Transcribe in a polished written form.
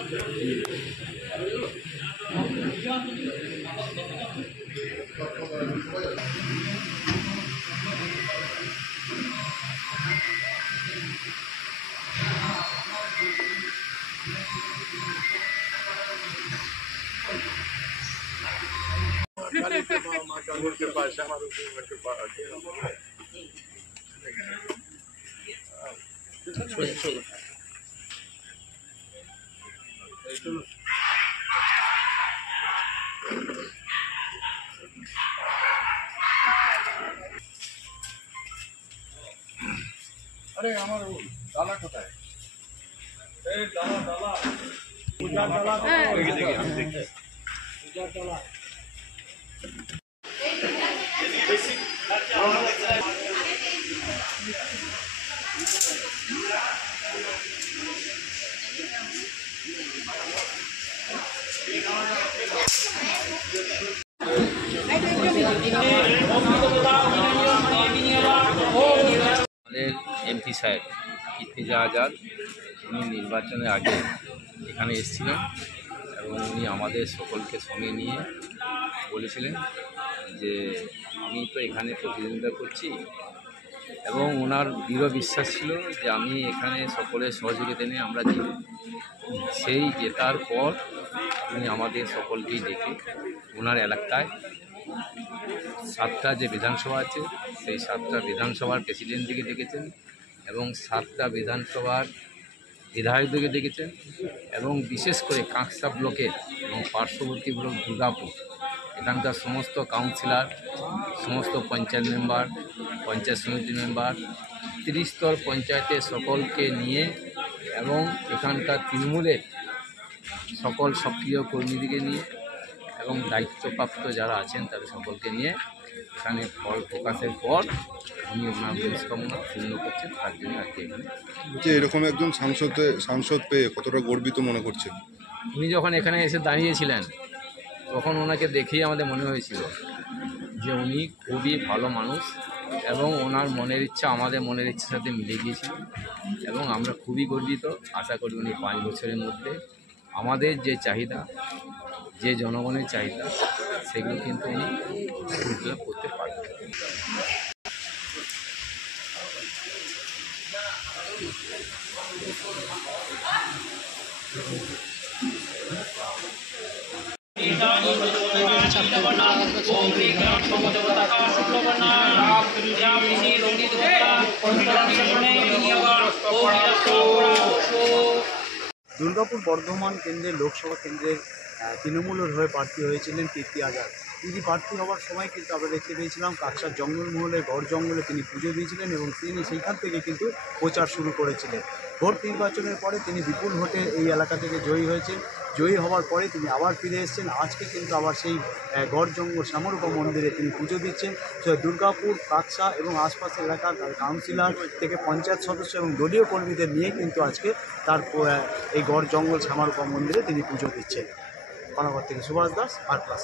अरे আমার ডালা কোথায়? এই ডালা ডালা পূজার ডালা দেখি দেখি আমি দেখি পূজার ডালা এমপি সাহেব ইর্তিজা আজাদ উনি নির্বাচনের আগে এখানে এসেছিলেন এবং উনি আমাদের সকলকে সঙ্গে নিয়ে বলেছিলেন যে আমি তো এখানে প্রতিদ্বন্দ্বিতা করছি এবং ওনার দৃঢ় বিশ্বাস ছিল যে আমি এখানে সকলের সহযোগিতা নিয়ে আমরা জিতব। সেই জেতার পর উনি আমাদের সকলকেই ডেকে ওনার এলাকায় 7টা যে বিধানসভা আছে সেই 7টা বিধানসভার প্রেসিডেন্টদিকে ডেকেছেন এবং 7টা বিধানসভার বিধায়কদেরকে ডেকেছেন এবং বিশেষ করে কাঁকসা ব্লকের এবং পার্শ্ববর্তী ব্লক দুর্গাপুর এখানকার সমস্ত কাউন্সিলর, সমস্ত পঞ্চায়েত মেম্বার, পঞ্চায়েত সমিতি মেম্বার, 30 স্তর পঞ্চায়েতের সকলকে নিয়ে এবং এখানকার তৃণমূলের সকল সক্রিয় কর্মীদেরকে নিয়ে এবং দায়িত্বপ্রাপ্ত যারা আছেন তাদের সকলকে নিয়ে এখানে ফল প্রকাশের পর উনি ওনার মনস্কামনা পূর্ণ করছেন। তার জন্য আর কি এখানে যে এরকম একজন সাংসদ পেয়ে কতটা গর্বিত মনে করছেন? উনি যখন এখানে এসে দাঁড়িয়েছিলেন তখন ওনাকে দেখেই আমাদের মনে হয়েছিল যে উনি খুবই ভালো মানুষ এবং ওনার মনের ইচ্ছা আমাদের মনের ইচ্ছার সাথে মিলে গিয়েছিল এবং আমরা খুবই গর্বিত। আশা করি উনি 5 বছরের মধ্যে আমাদের যে চাহিদা, যে জনগণের চাহিদা সেগুলো কিন্তু উনি ফুলফিল করতে পারবেন। দুর্গাপুর বর্ধমান কেন্দ্রের লোকসভা কেন্দ্রের তৃণমূলের হয়ে প্রার্থী হয়েছিলেন কীর্তি আজাদ। তিনি প্রার্থী হওয়ার সময় কিন্তু আমরা দেখতে পেয়েছিলাম কাকসার জঙ্গলমহলে গড় জঙ্গলে তিনি পুজো দিয়েছিলেন এবং তিনি সেইখান থেকে কিন্তু প্রচার শুরু করেছিলেন। ভোট নির্বাচনের পরে তিনি বিপুল ভোটে এই এলাকা থেকে জয়ী হয়েছেন। জয়ী হওয়ার পরে তিনি আবার ফিরে এসেছেন। আজকে কিন্তু আবার সেই গড় জঙ্গল শ্যামরূপা মন্দিরে তিনি পুজো দিচ্ছেন। দুর্গাপুর, কাকসা এবং আশপাশের এলাকার কাউন্সিলর থেকে পঞ্চায়েত সদস্য এবং দলীয় কর্মীদের নিয়ে কিন্তু আজকে তার এই গড় জঙ্গল শ্যামরূপা মন্দিরে তিনি পুজো দিচ্ছেন। পানাগড় থেকে সুভাষ দাস, আর প্লাস।